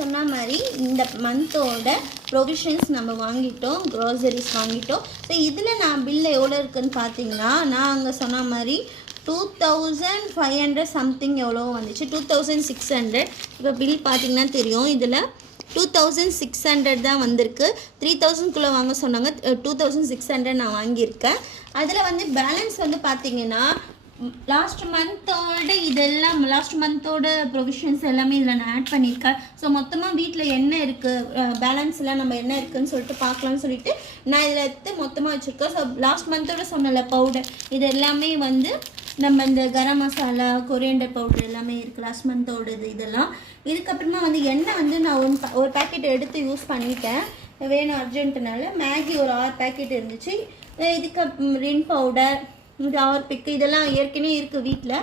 சொன்ன மாதிரி இந்த மந்தோட ப்ரொவிஷன்ஸ் நம்ம வாங்கிட்டோம் க்ராசரிஸ் வாங்கிட்டோம். ஸோ இதில் நான் பில் எவ்வளோ இருக்குதுன்னு பார்த்தீங்கன்னா நான் அங்கே சொன்ன மாதிரி two thousand five hundred something எவ்வளோ வந்துச்சு. டூ தௌசண்ட் சிக்ஸ் ஹண்ட்ரட் இப்போ பில் பார்த்தீங்கன்னா தெரியும். இதில் டூ தௌசண்ட் சிக்ஸ் ஹண்ட்ரட் தான் வந்திருக்கு. த்ரீ தௌசண்ட்குள்ளே வாங்க சொன்னாங்க. டூ தௌசண்ட் சிக்ஸ் ஹண்ட்ரட் நான் வாங்கியிருக்கேன். அதில் வந்து பேலன்ஸ் வந்து பார்த்தீங்கன்னா லாஸ்ட் மந்தோட இதெல்லாம் லாஸ்ட் மந்தோட ப்ரொவிஷன்ஸ் எல்லாமே இதில் நான் ஆட் பண்ணியிருக்கேன். ஸோ மொத்தமாக வீட்டில் என்ன இருக்குது பேலன்ஸ்லாம் நம்ம என்ன இருக்குதுன்னு சொல்லிட்டு பார்க்கலாம்னு சொல்லிட்டு நான் இதில் எடுத்து மொத்தமாக வச்சுருக்கேன். ஸோ லாஸ்ட் மந்தோட சொன்னல பவுடர் இது எல்லாமே வந்து நம்ம இந்த கரம் மசாலா கொரியண்டர் பவுடர் எல்லாமே இருக்குது லாஸ்ட் மந்தோடது இதெல்லாம். இதுக்கப்புறமா வந்து எண்ணெய் வந்து நான் ஒன் ஒரு பேக்கெட் எடுத்து யூஸ் பண்ணிட்டேன். வேணும் அர்ஜென்ட்டுனால மேகி ஒரு ஆறு பேக்கெட் இருந்துச்சு. இதுக்கு ரின் பவுடர் இது பிக்கு இதெல்லாம் ஏற்கனவே இருக்குது வீட்டில்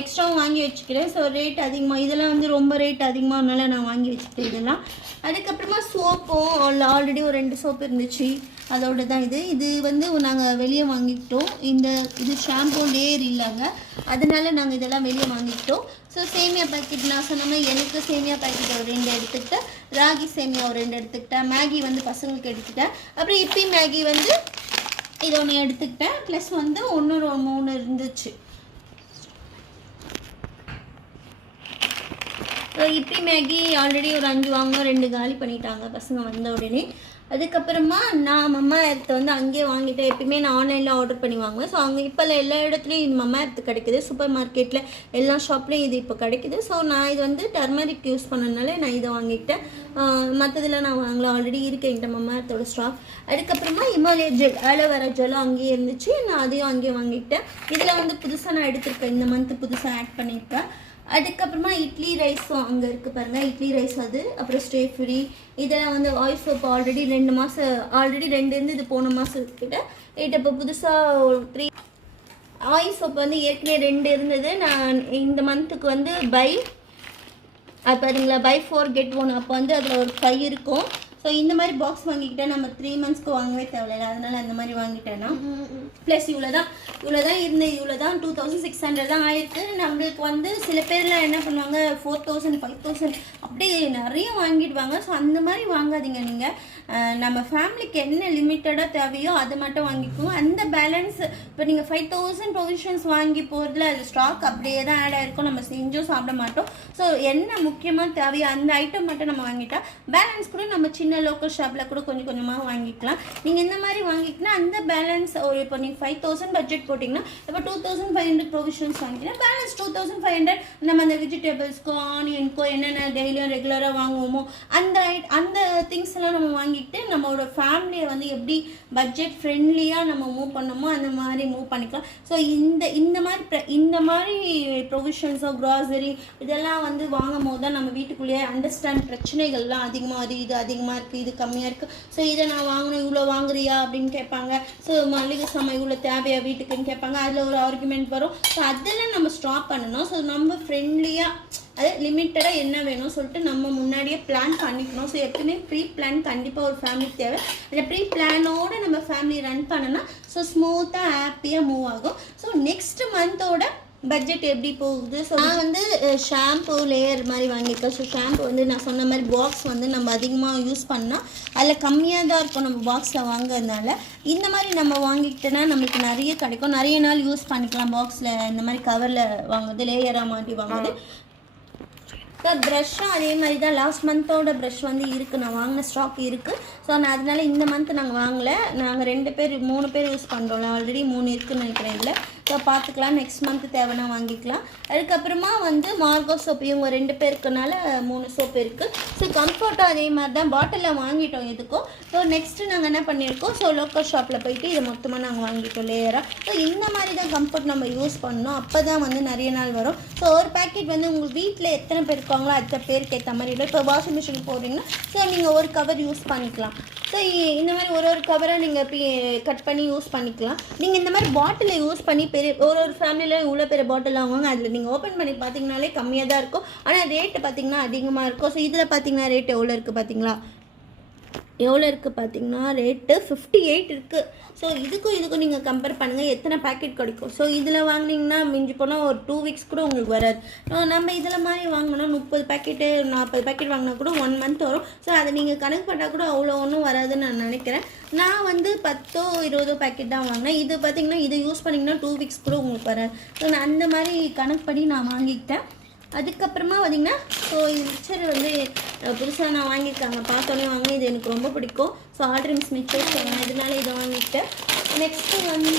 எக்ஸ்ட்ராவும் வாங்கி வச்சுக்கிறேன். ஸோ ரேட் அதிகமாக இதெல்லாம் வந்து ரொம்ப ரேட் அதிகமாகனால நான் வாங்கி வச்சுக்கிறேன் இதெல்லாம். அதுக்கப்புறமா சோப்பும் ஆல்ரெடி ஒரு ரெண்டு சோப்பு இருந்துச்சு. அதோட தான் இது. இது வந்து நாங்கள் வெளியே வாங்கிக்கிட்டோம். இந்த இது ஷாம்பூ லேயர் இல்லைங்க. அதனால் நாங்கள் இதெல்லாம் வெளியே வாங்கிக்கிட்டோம். ஸோ சேமியா பாக்கெட் நான் சொன்ன எனக்கு சேமியா பாக்கெட் ஒரு ரெண்டு எடுத்துக்கிட்டேன். ராகி சேமியா ஒரு ரெண்டு எடுத்துக்கிட்டேன். மேகி வந்து பசங்களுக்கு எடுத்துக்கிட்டேன். அப்புறம் இப்பி மேகி வந்து இது ஒன்று எடுத்துக்கிட்டேன். ப்ளஸ் வந்து ஒன்று மூணு இருந்துச்சு. இப்படி மேகி ஆல்ரெடி ஒரு அஞ்சு வாங்க ரெண்டு காலி பண்ணிட்டாங்க பசங்க வந்த உடனே. அதுக்கப்புறமா நான் மம்மா எர்த்து வந்து அங்கேயே வாங்கிட்டேன். எப்பயுமே நான் ஆன்லைனில் ஆர்டர் பண்ணி வாங்குவேன். ஸோ அங்கே இப்போ எல்லா இடத்துலையும் இது மம்மா எர்த்து கிடைக்குது. சூப்பர் மார்க்கெட்டில் எல்லா ஷாப்லேயும் இது இப்போ கிடைக்குது. ஸோ நான் இது வந்து டர்மரிக் யூஸ் பண்ணனால நான் இதை வாங்கிட்டேன் மற்றதில் நான் வாங்கல. ஆல்ரெடி இருக்கேன் என்கிட்ட மம்மா எர்த்தோட ஸ்டாக் அதுக்கப்புறமா இமாலய ஜெல் ஆலோவேரா ஜெல்லும் அங்கேயே இருந்துச்சு. நான் அதையும் அங்கேயே வாங்கிட்டேன் இதில் வந்து புதுசாக நான் எடுத்திருக்கேன். இந்த மந்த் புதுசாக ஆட் பண்ணியிருக்கேன். அதுக்கப்புறமா இட்லி ரைஸும் அங்கே இருக்குது பாருங்கள் இட்லி ரைஸ் அது அப்புறம் ஸ்டே ஃப்ரீ இதெல்லாம் வந்து ஆயில் சோப் ஆல்ரெடி ரெண்டு மாதம் ஆல்ரெடி ரெண்டுலேருந்து இது போன மாதம் கிட்ட. இது இப்போ புதுசாக த்ரீ ஆயில் சோப் வந்து ஏற்கனவே ரெண்டு இருந்தது. நான் இந்த மந்த்துக்கு வந்து பை அது பாருங்களா பை ஃபோர் கெட் ஒன் அப்போ வந்து அதில் ஒரு ஃபைவ் இருக்கும். ஸோ இந்த மாதிரி பாக்ஸ் வாங்கிக்கிட்டா நம்ம த்ரீ மந்த்ஸ்க்கு வாங்கவே தேவையில்ல. அதனால அந்த மாதிரி வாங்கிட்டேன்னா ப்ளஸ் இவ்வளோ தான் இவ்வளோ தான் இருந்து இவ்வளோ தான் டூ தௌசண்ட் சிக்ஸ் ஹண்ட்ரட் தான் ஆயிருக்கு. நம்மளுக்கு வந்து சில பேர்லாம் என்ன பண்ணுவாங்க ஃபோர் தௌசண்ட் ஃபைவ் தௌசண்ட் அப்படியே நிறைய வாங்கிடுவாங்க. ஸோ அந்த மாதிரி வாங்காதீங்க நீங்கள் நம்ம ஃபேமிலிக்கு என்ன லிமிட்டடாக தேவையோ அது மட்டும் வாங்கிக்குவோம் அந்த பேலன்ஸ் இப்போ நீங்கள் ஃபைவ் தௌசண்ட் ப்ரொவிஷன்ஸ் வாங்கி போகிறதுல அது ஸ்டாக் அப்படியே தான் ஆட் ஆயிருக்கும். நம்ம செஞ்சும் சாப்பிட மாட்டோம். ஸோ என்ன முக்கியமாக தேவையோ அந்த ஐட்டம் மட்டும் நம்ம வாங்கிட்டா பேலன்ஸ் கூட நம்ம சின்ன சின்ன லோக்கல் ஷாப்பில் கூட கொஞ்சம் கொஞ்சமாக வாங்கிக்கலாம். நீங்கள் இந்த மாதிரி வாங்கிக்கினா அந்த பேலன்ஸ் ஒரு இப்போ நீங்கள் ஃபைவ் தௌசண்ட் பட்ஜெட் போட்டிங்கன்னா இப்போ two thousand five hundred provisions வாங்கிக்கலாம் balance two thousand five hundred நம்ம அந்த வெஜிடபிள்ஸ்க்கோ ஆனியனுக்கோ என்னென்ன டெய்லியும் ரெகுலராக வாங்குவோமோ அந்த அந்த திங்ஸ் எல்லாம் நம்ம வாங்கிட்டு நம்மளோட ஃபேமிலியை வந்து எப்படி பட்ஜெட் ஃப்ரெண்ட்லியாக நம்ம மூவ் பண்ணோமோ அந்த மாதிரி மூவ் பண்ணிக்கலாம். ஸோ இந்த இந்த மாதிரி இந்த மாதிரி ப்ரொவிஷன்ஸோ க்ராசரி இதெல்லாம் வந்து வாங்கும் போது தான் நம்ம வீட்டுக்குள்ளேயே அண்டர்ஸ்டாண்ட் பிரச்சனைகள்லாம் அதிகமாக வருது இது அதிகமாக இருக்குது இது கம்மியாக இருக்குது ஸோ இதை நான் வாங்கணும் இவ்வளோ வாங்குறியா அப்படின்னு கேட்பாங்க. ஸோ மளிகை சாமான் இவ்வளோ தேவையா வீட்டுக்குன்னு கேட்பாங்க. அதில் ஒரு ஆர்குமெண்ட் வரும். ஸோ அதெல்லாம் நம்ம ஸ்டாப் பண்ணணும். ஸோ நம்ம ஃப்ரெண்ட்லியாக அது லிமிட்டடாக என்ன வேணும் சொல்லிட்டு நம்ம முன்னாடியே பிளான் பண்ணிக்கணும். ஸோ எப்பவுமே ப்ரீ பிளான் கண்டிப்பாக ஒரு ஃபேமிலிக்கு தேவை. அந்த ப்ரீ பிளானோட நம்ம ஃபேமிலி ரன் பண்ணனா ஸோ ஸ்மூத்தாக ஹாப்பியாக மூவ் ஆகும். ஸோ நெக்ஸ்ட் மந்தோட பட்ஜெட் எப்படி போகுது? ஸோ நான் வந்து ஷாம்பு லேயர் மாதிரி வாங்கியிருக்கேன். ஸோ ஷாம்பு வந்து நான் சொன்ன மாதிரி பாக்ஸ் வந்து நம்ம அதிகமாக யூஸ் பண்ணால் அதில் கம்மியாக தான் இருக்கும் நம்ம பாக்ஸில் வாங்குறதுனால. இந்த மாதிரி நம்ம வாங்கிக்கிட்டோன்னா நம்மளுக்கு நிறைய கிடைக்கும். நிறைய நாள் யூஸ் பண்ணிக்கலாம் பாக்ஸில் இந்த மாதிரி கவரில் வாங்குறது லேயராக மாட்டி வாங்குறது. ப்ரஷ்ஷும் அதே மாதிரி தான் லாஸ்ட் மந்தோட ப்ரஷ் வந்து இருக்குது நான் வாங்கின ஸ்டாக் இருக்குது ஸோ நான் அதனால இந்த மந்த் நாங்கள் வாங்கலை. நாங்கள் ரெண்டு பேர் மூணு பேர் யூஸ் பண்ணுறோம்ல ஆல்ரெடி மூணு இருக்குன்னு நினைக்கிறேன் இதில். ஸோ பார்த்துக்கலாம் நெக்ஸ்ட் மந்த்து தேவைன்னா வாங்கிக்கலாம். அதுக்கப்புறமா வந்து மார்கோ சோப்பு. இவங்க ரெண்டு பேருக்குனால மூணு சோப் இருக்குது ஸோ கம்ஃபர்ட்டும் அதே மாதிரி தான் பாட்டிலில் வாங்கிட்டோம் இதுக்கும் ஸோ நெக்ஸ்ட்டு நாங்கள் என்ன பண்ணியிருக்கோம் ஸோ லோக்கல் ஷாப்பில் போயிட்டு இதை மொத்தமாக நாங்கள் வாங்கிட்டோம். லேயராக ஸோ இந்த மாதிரி தான் கம்ஃபர்ட் நம்ம யூஸ் பண்ணோம். அப்போ தான் வந்து நிறைய நாள் வரும். ஸோ ஒரு பேக்கெட் வந்து உங்கள் வீட்டில் எத்தனை பேர் இருக்காங்களோ அத்தனை பேருக்கு ஏற்ற மாதிரி இல்லை இப்போ வாஷிங் மிஷின் போடுறீங்கன்னா ஸோ நீங்கள் ஒரு கவர் யூஸ் பண்ணிக்கலாம். ஸோ இந்த மாதிரி ஒரு ஒரு கவராக நீங்கள் கட் பண்ணி யூஸ் பண்ணிக்கலாம். நீங்கள் இந்த மாதிரி பாட்டிலை யூஸ் பண்ணி பெரிய ஒரு ஒரு ஃபேமிலியில் இவ்வளோ பெரிய பாட்டில் வாங்குவாங்க அதில் நீங்கள் ஓப்பன் பண்ணி பார்த்தீங்கனாலே கம்மியாக தான் இருக்கும். ஆனால் ரேட்டு பார்த்தீங்கன்னா அதிகமாக இருக்கும். ஸோ இதில் பார்த்தீங்கன்னா ரேட் எவ்வளோ இருக்குது பார்த்தீங்களா எவ்வளோ இருக்குது பார்த்தீங்கன்னா ரேட்டு ஃபிஃப்டி எயிட் இருக்குது ஸோ இதுக்கும் இதுக்கும் நீங்கள் கம்பேர் பண்ணுங்கள் எத்தனை பேக்கெட் கிடைக்கும்? ஸோ இதில் வாங்கினீங்கன்னா மிஞ்சி போனால் ஒரு டூ வீக்ஸ் கூட உங்களுக்கு வராது. ஸோ நம்ம இதில் மாதிரி வாங்கினா முப்பது பேக்கெட்டு நாற்பது பேக்கெட் வாங்கினா கூட ஒன் மந்த் வரும். ஸோ அதை நீங்கள் கணக்கு பண்ணால் கூட அவ்வளோ ஒன்றும் வராதுன்னு நான் நினைக்கிறேன். நான் வந்து பத்தோ இருபதோ பேக்கெட் தான் வாங்கினேன். இது பார்த்தீங்கன்னா இதை யூஸ் பண்ணிங்கன்னா டூ வீக்ஸ் கூட உங்களுக்கு வராது. ஸோ நான் அந்த மாதிரி கணக்கு பண்ணி நான் வாங்கிக்கிட்டேன். அதுக்கப்புறமா பார்த்தீங்கன்னா ஸோ இந்த மிக்சர் வந்து புதுசாக நான் வாங்கியிருக்காங்க பார்த்தோன்னே வாங்கி இது எனக்கு ரொம்ப பிடிக்கும். ஸோ ஆர்டர் மிஸ் மிக்சர் செய்யணும் இதனால இதை வாங்கிட்டேன். நெக்ஸ்ட்டு வந்து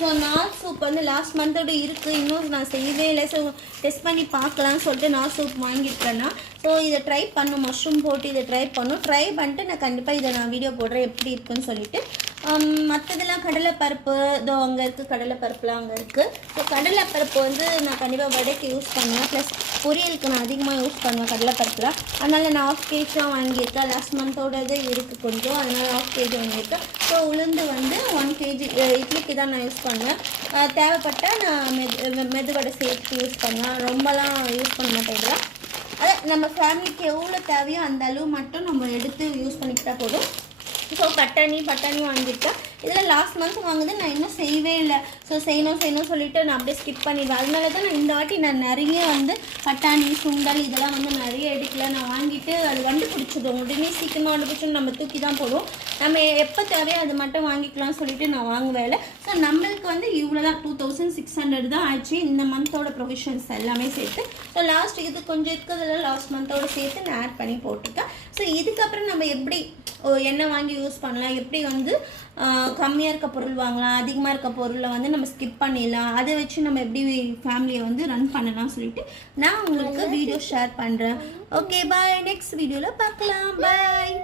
ஸோ நார் சூப் வந்து லாஸ்ட் மந்தோட இருக்குது இன்னும் நான் செய்யவே இல்லை. ஸோ டெஸ்ட் பண்ணி பார்க்கலாம்னு சொல்லிட்டு நார் சூப் வாங்கியிருக்கேன்னா ஸோ இதை ட்ரை பண்ணும் மஷ்ரூம் போட்டு இதை ட்ரை பண்ணும் ட்ரை பண்ணிட்டு நான் கண்டிப்பாக இதை நான் வீடியோ போடுறேன். எப்படி இருக்குன்னு சொல்லிட்டு Um, மற்றதெல்லாம் கடலைப்பருப்பு இதோ அங்கே இருக்குது கடலைப்பருப்புலாம் அங்கே இருக்குது ஸோ கடலைப்பருப்பு வந்து நான் கண்டிப்பாக வடைக்கு யூஸ் பண்ணுவேன். ப்ளஸ் பொரியலுக்கு நான் அதிகமாக யூஸ் பண்ணுவேன் கடலைப்பருப்புலாம் அதனால் நான் ஆஃப் கேஜாக வாங்கியிருக்கேன். லாஸ்ட் மந்தோடது இருக்குது கொஞ்சம். அதனால் ஆஃப் கேஜி வாங்கியிருக்கேன். ஸோ உளுந்து வந்து ஒன் கேஜி இட்லிக்கு தான் நான் யூஸ் பண்ணுவேன். தேவைப்பட்டால் நான் மெது மெதுவடை சேர்த்து யூஸ் பண்ணுவேன். ரொம்பலாம் யூஸ் பண்ண மாட்டேங்கிறேன் அதை நம்ம ஃபேமிலிக்கு எவ்வளோ தேவையோ அந்த அளவு மட்டும் நம்ம எடுத்து யூஸ் பண்ணிக்கிட்டால் போதும். ஸோ பட்டாணி பட்டாணி வாங்கியிருக்கேன் இதில் லாஸ்ட் மந்த் வாங்குது நான் இன்னும் செய்யவே இல்லை. ஸோ செய்யணும் செய்யணும் சொல்லிட்டு நான் அப்படியே ஸ்கிப் பண்ணிடுவேன். அதனால தான் நான் இந்த வாட்டி நான் நிறைய வந்து பட்டாணி சுண்டல் இதெல்லாம் வந்து நிறைய எடுக்கல. நான் வாங்கிட்டு அது கண்டுபிடிச்சிடும் உடனே சீக்கிரமாக கண்டுபிடிச்சோம் நம்ம தூக்கி தான் போடுவோம். நம்ம எப்போ தேவையோ அது மட்டும் வாங்கிக்கலாம்னு சொல்லிட்டு நான் வாங்குவேன் ஸோ நம்மளுக்கு வந்து இவ்வளோ தான் டூ தௌசண்ட் சிக்ஸ் ஹண்ட்ரட் தான் ஆச்சு. இந்த மந்தோட ப்ரொவிஷன்ஸ் எல்லாமே சேர்த்து. ஸோ லாஸ்ட் இது கொஞ்சம் இருக்கிறதுல லாஸ்ட் மந்தோட சேர்த்து நான் ஆட் பண்ணி போட்டிருக்கேன். ஸோ இதுக்கப்புறம் நம்ம எப்படி எண்ணெய் வாங்கி யூஸ் பண்ணலாம். எப்படி வந்து கம்மியாக இருக்க பொருள் வாங்கலாம் அதிகமாக இருக்க பொருளை வந்து நம்ம ஸ்கிப் பண்ணிடலாம். அதை வச்சு நம்ம எப்படி ஃபேமிலியை வந்து ரன் பண்ணலாம் சொல்லிட்டு நான் உங்களுக்கு வீடியோ ஷேர் பண்ணுறேன் ஓகே பாய் நெக்ஸ்ட் வீடியோவில் பார்க்கலாம். பாய்